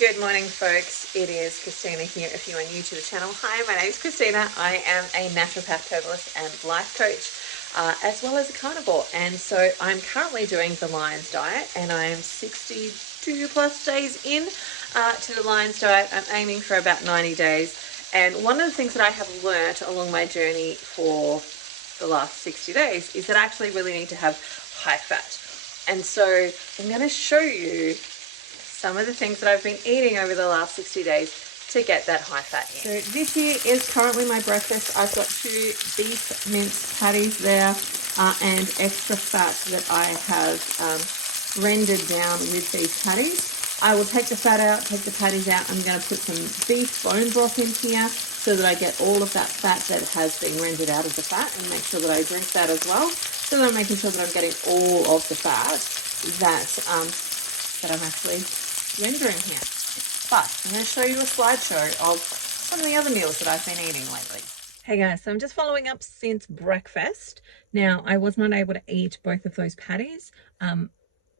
Good morning, folks. It is Christina here. If you are new to the channel, hi, my name is Christina. I am a naturopath, herbalist and life coach, as well as a carnivore. And so I'm currently doing the Lion's Diet, and I am 62 plus days in to the Lion's Diet. I'm aiming for about 90 days. And one of the things that I have learnt along my journey for the last 60 days is that I actually really need to have high fat. And so I'm going to show you some of the things that I've been eating over the last 60 days to get that high fat in. So this here is currently my breakfast. I've got 2 beef mince patties there and extra fat that I have rendered down with these patties. I will take the fat out, take the patties out. I'm going to put some beef bone broth in here so that I get all of that fat that has been rendered out of the fat, and make sure that I drink that as well. So that I'm making sure that I'm getting all of the fat that I'm actually rendering here. But I'm going to show you a slideshow of some of the other meals that I've been eating lately. Hey guys, so I'm just following up since breakfast. Now, I was not able to eat both of those patties.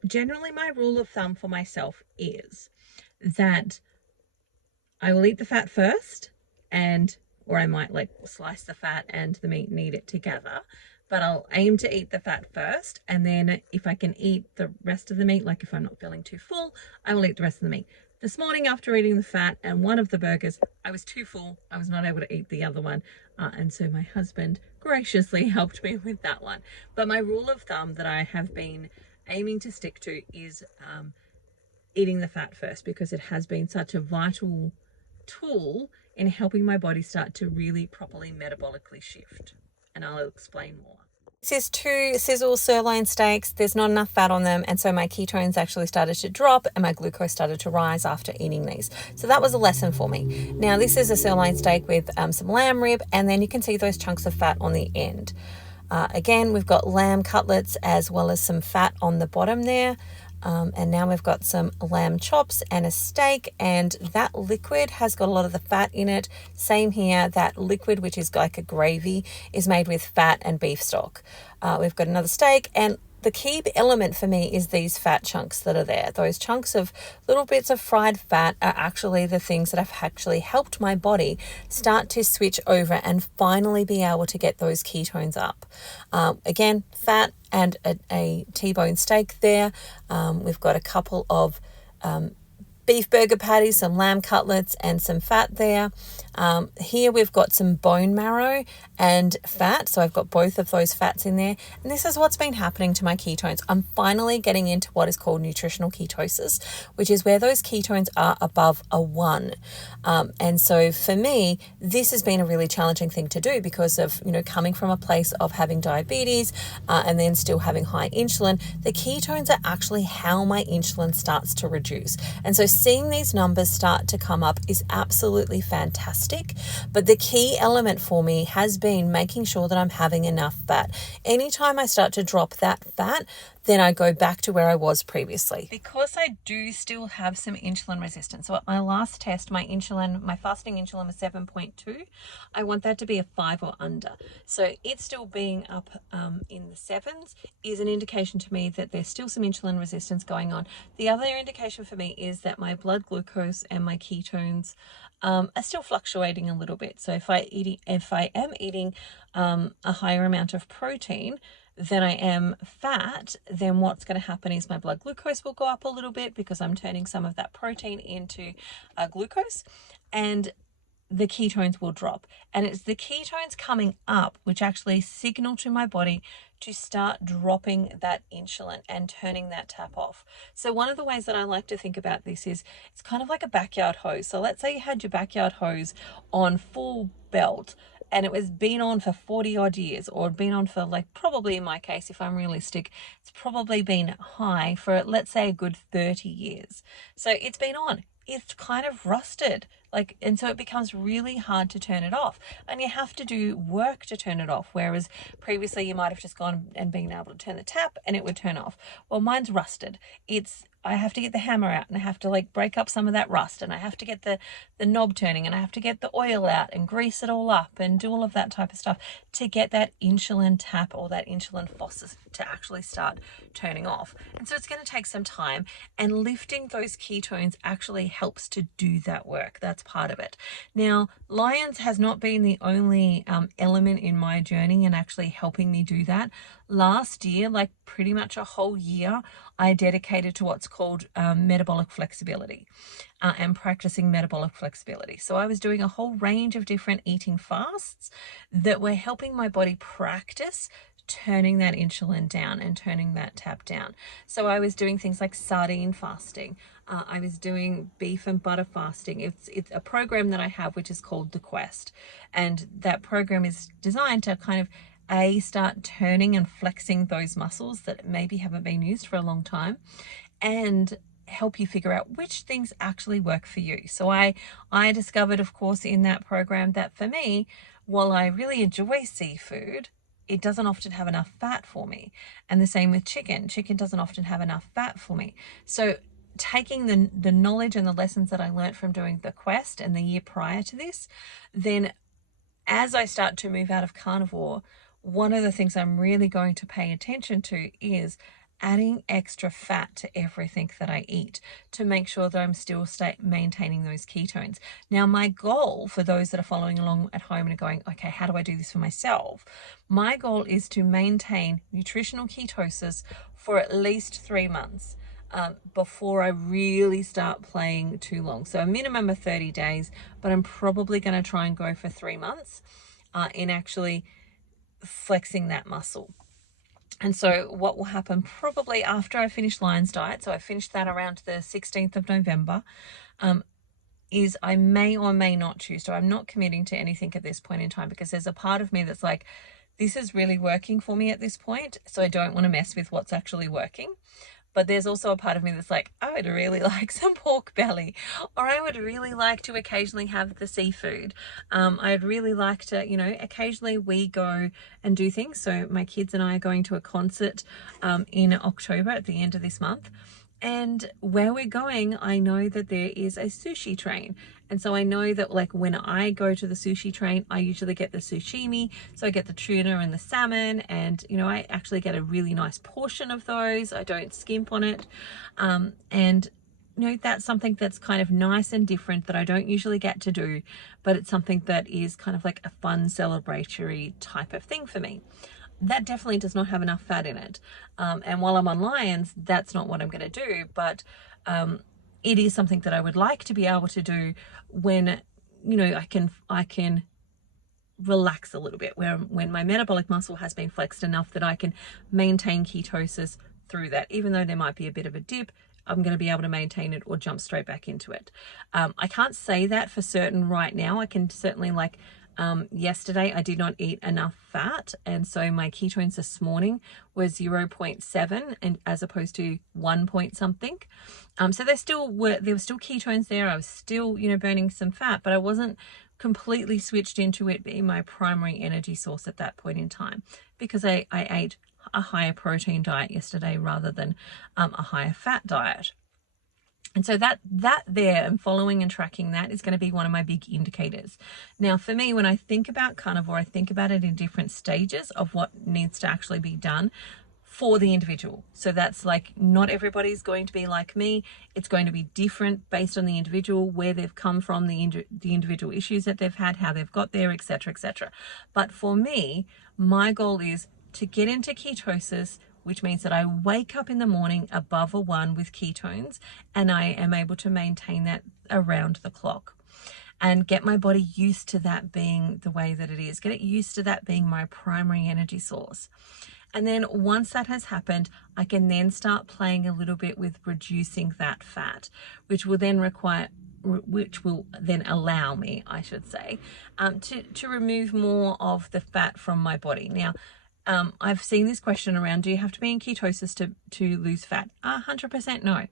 Generally, my rule of thumb for myself is that I will eat the fat first, or I might like slice the fat and the meat and eat it together. But I'll aim to eat the fat first, and then if I can eat the rest of the meat, like if I'm not feeling too full, I will eat the rest of the meat. This morning, after eating the fat and one of the burgers, I was too full. I was not able to eat the other one, and so my husband graciously helped me with that one. But my rule of thumb that I have been aiming to stick to is eating the fat first, because it has been such a vital tool in helping my body start to really properly metabolically shift. And I'll explain more. This is 2 sizzle sirloin steaks. There's not enough fat on them, and so my ketones actually started to drop and my glucose started to rise after eating these. So that was a lesson for me. Now this is a sirloin steak with some lamb rib, and then you can see those chunks of fat on the end. Again, we've got lamb cutlets as well as some fat on the bottom there. And now we've got some lamb chops and a steak, and that liquid has got a lot of the fat in it. Same here, that liquid, which is like a gravy, is made with fat and beef stock. We've got another steak, and the key element for me is these fat chunks that are there. Those chunks of little bits of fried fat are actually the things that have actually helped my body start to switch over and finally be able to get those ketones up. Again, fat and a T-bone steak there. We've got a couple of beef burger patties, some lamb cutlets, and some fat there. Here we've got some bone marrow and fat, so I've got both of those fats in there, and this is what's been happening to my ketones. I'm finally getting into what is called nutritional ketosis, which is where those ketones are above a 1. And so for me, this has been a really challenging thing to do because of, coming from a place of having diabetes and then still having high insulin. The ketones are actually how my insulin starts to reduce. And so seeing these numbers start to come up is absolutely fantastic. But the key element for me has been making sure that I'm having enough fat. Anytime I start to drop that fat, then I go back to where I was previously. Because I do still have some insulin resistance. So at my last test, my fasting insulin was 7.2. I want that to be a 5 or under. So it still being up in the 7s is an indication to me that there's still some insulin resistance going on. The other indication for me is that my blood glucose and my ketones are still fluctuating a little bit. So if I am eating a higher amount of protein than I am fat, then what's going to happen is my blood glucose will go up a little bit because I'm turning some of that protein into glucose, and the ketones will drop. And it's the ketones coming up which actually signal to my body to start dropping that insulin and turning that tap off. So one of the ways that I like to think about this is it's kind of like a backyard hose. So let's say you had your backyard hose on full belt, and it was been on for 40 odd years, or been on for, like, probably in my case, if I'm realistic, it's probably been high for, let's say, a good 30 years. So it's been on. It's kind of rusted, and so it becomes really hard to turn it off, and you have to do work to turn it off, whereas previously you might have just gone and been able to turn the tap and it would turn off. Well, mine's rusted. I have to get the hammer out, and I have to break up some of that rust, and I have to get the knob turning, and I have to get the oil out and grease it all up and do all of that type of stuff to get that insulin tap or that insulin faucet to actually start turning off. And so it's going to take some time, and lifting those ketones actually helps to do that work. That's part of it. Now, Lions has not been the only element in my journey and actually helping me do that. Last year, like pretty much a whole year, I dedicated to what's called metabolic flexibility and practicing metabolic flexibility. So I was doing a whole range of different eating fasts that were helping my body practice turning that insulin down and turning that tap down. So I was doing things like sardine fasting. I was doing beef and butter fasting. It's a program that I have which is called The Quest, and that program is designed to kind of start turning and flexing those muscles that maybe haven't been used for a long time, and help you figure out which things actually work for you. So I discovered, of course, in that program that for me, while I really enjoy seafood, it doesn't often have enough fat for me. And the same with chicken. Chicken doesn't often have enough fat for me. So taking the knowledge and the lessons that I learned from doing The Quest and the year prior to this, then as I start to move out of carnivore, one of the things I'm really going to pay attention to is adding extra fat to everything that I eat to make sure that I'm still maintaining those ketones. Now, my goal for those that are following along at home and are going, okay, how do I do this for myself? My goal is to maintain nutritional ketosis for at least 3 months before I really start playing too long. So a minimum of 30 days, but I'm probably going to try and go for 3 months in actually flexing that muscle. And so what will happen probably after I finish Lion's Diet, so I finished that around the 16th of November, is I may or may not choose. So I'm not committing to anything at this point in time, because there's a part of me that's like, this is really working for me at this point, so I don't want to mess with what's actually working. But there's also a part of me that's like, I would really like some pork belly, or I would really like to occasionally have the seafood. I'd really like to, occasionally we go and do things. So my kids and I are going to a concert in October at the end of this month. And where we're going, I know that there is a sushi train. And so I know that like when I go to the sushi train, I usually get the sashimi. So I get the tuna and the salmon, and, I actually get a really nice portion of those. I don't skimp on it. And that's something that's kind of nice and different that I don't usually get to do, but it's something that is kind of like a fun celebratory type of thing for me. That definitely does not have enough fat in it. And while I'm on Lions, that's not what I'm going to do. But it is something that I would like to be able to do when, I can relax a little bit, when my metabolic muscle has been flexed enough that I can maintain ketosis through that. Even though there might be a bit of a dip, I'm going to be able to maintain it or jump straight back into it. I can't say that for certain right now. I can certainly yesterday I did not eat enough fat, and so my ketones this morning was 0.7 and as opposed to 1 point something. So there were still ketones there. I was still, burning some fat, but I wasn't completely switched into it being my primary energy source at that point in time, because I ate a higher protein diet yesterday rather than a higher fat diet. And so that there, and following and tracking that, is going to be one of my big indicators. Now, for me, when I think about carnivore, I think about it in different stages of what needs to actually be done for the individual. So that's like, not everybody's going to be like me. It's going to be different based on the individual, where they've come from, the individual issues that they've had, how they've got there, etc., etc. But for me, my goal is to get into ketosis, which means that I wake up in the morning above a 1 with ketones, and I am able to maintain that around the clock and get my body used to that being the way that it is, get it used to that being my primary energy source. And then once that has happened, I can then start playing a little bit with reducing that fat, which will then allow me, I should say, to remove more of the fat from my body. Now, I've seen this question around, do you have to be in ketosis to lose fat? 100% no.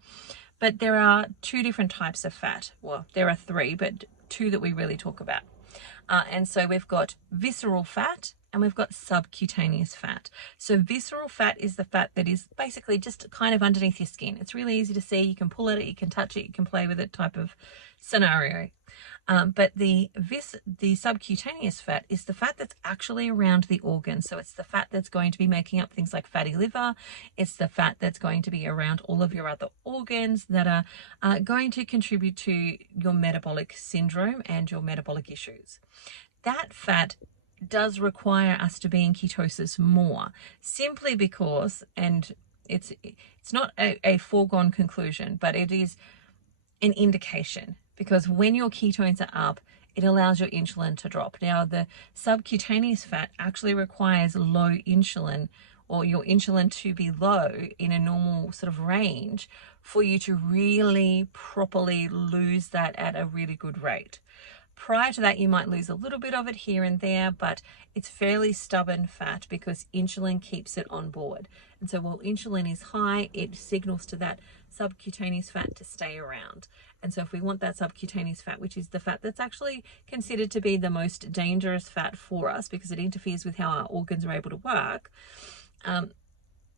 But there are 2 different types of fat. Well, there are 3, but 2 that we really talk about. And so we've got visceral fat and we've got subcutaneous fat. So visceral fat is the fat that is basically just kind of underneath your skin. It's really easy to see. You can pull it, you can touch it, you can play with it type of scenario. But the subcutaneous fat is the fat that's actually around the organ. So it's the fat that's going to be making up things like fatty liver. It's the fat that's going to be around all of your other organs that are going to contribute to your metabolic syndrome and your metabolic issues. That fat does require us to be in ketosis more, simply because, and it's not a foregone conclusion, but it is an indication, because when your ketones are up, it allows your insulin to drop. Now, the subcutaneous fat actually requires low insulin, or your insulin to be low in a normal sort of range, for you to really properly lose that at a really good rate. Prior to that, you might lose a little bit of it here and there, but it's fairly stubborn fat because insulin keeps it on board. And so while insulin is high, it signals to that subcutaneous fat to stay around. And so if we want that subcutaneous fat, which is the fat that's actually considered to be the most dangerous fat for us because it interferes with how our organs are able to work,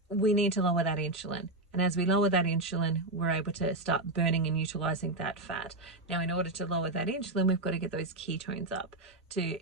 we need to lower that insulin. And as we lower that insulin, we're able to start burning and utilizing that fat. Now, in order to lower that insulin, we've got to get those ketones up to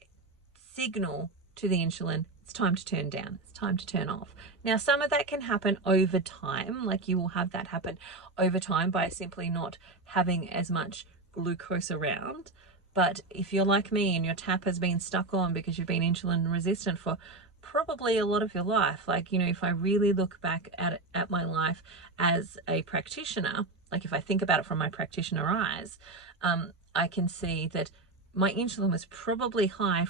signal to the insulin, it's time to turn down, it's time to turn off. Now, some of that can happen over time, like you will have that happen over time by simply not having as much glucose around. But if you're like me and your tap has been stuck on because you've been insulin resistant for probably a lot of your life, like, you know, if I really look back at my life as a practitioner, like if I think about it from my practitioner eyes, I can see that my insulin was probably high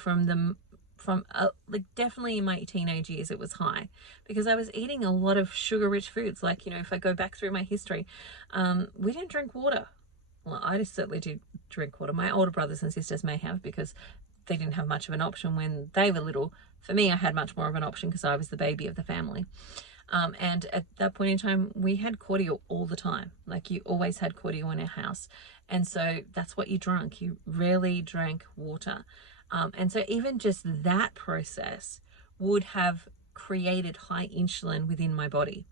like definitely in my teenage years. It was high because I was eating a lot of sugar rich foods. Like, you know, if I go back through my history, we didn't drink water. Well, I just certainly did drink water. My older brothers and sisters may have, because they didn't have much of an option when they were little. For me, I had much more of an option because I was the baby of the family. And at that point in time, we had cordial all the time. Like, you always had cordial in our house. And so that's what you drank. You rarely drank water. And so even just that process would have created high insulin within my body.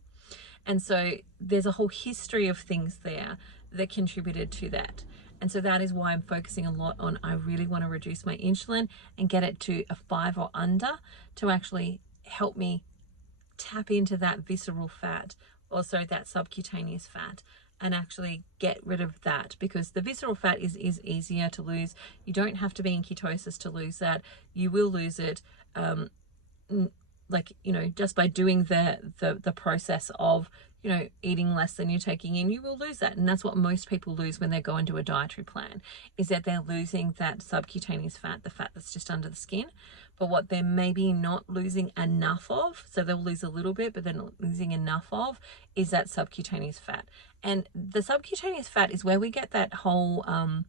And so there's a whole history of things there that contributed to that. And so that is why I'm focusing a lot on, I really want to reduce my insulin and get it to a 5 or under to actually help me tap into that visceral fat, also that subcutaneous fat, and actually get rid of that, because the visceral fat is easier to lose. You don't have to be in ketosis to lose that. You will lose it, like, you know, just by doing the process of, you know, eating less than you're taking in, you will lose that. And that's what most people lose when they go into a dietary plan, is that they're losing that subcutaneous fat, the fat that's just under the skin. But what they're maybe not losing enough of, so they'll lose a little bit, but they're not losing enough of, is that subcutaneous fat. And the subcutaneous fat is where we get that whole, you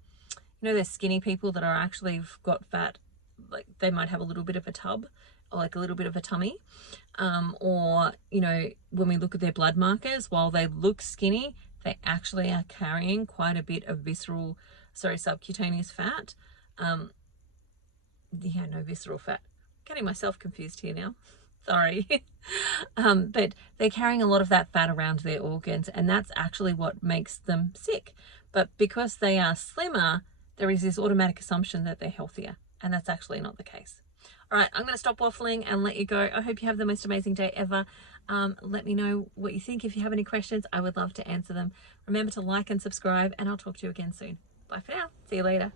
know, there's skinny people that are actually got fat, like they might have a little bit of a tub, or like a little bit of a tummy, or, you know, when we look at their blood markers, while they look skinny, they actually are carrying quite a bit of subcutaneous fat. Yeah, no, visceral fat. Getting myself confused here now. Sorry. But they're carrying a lot of that fat around their organs, and that's actually what makes them sick. But because they are slimmer, there is this automatic assumption that they're healthier, and that's actually not the case. All right, I'm going to stop waffling and let you go. I hope you have the most amazing day ever. Let me know what you think. If you have any questions, I would love to answer them. Remember to like and subscribe, and I'll talk to you again soon. Bye for now. See you later.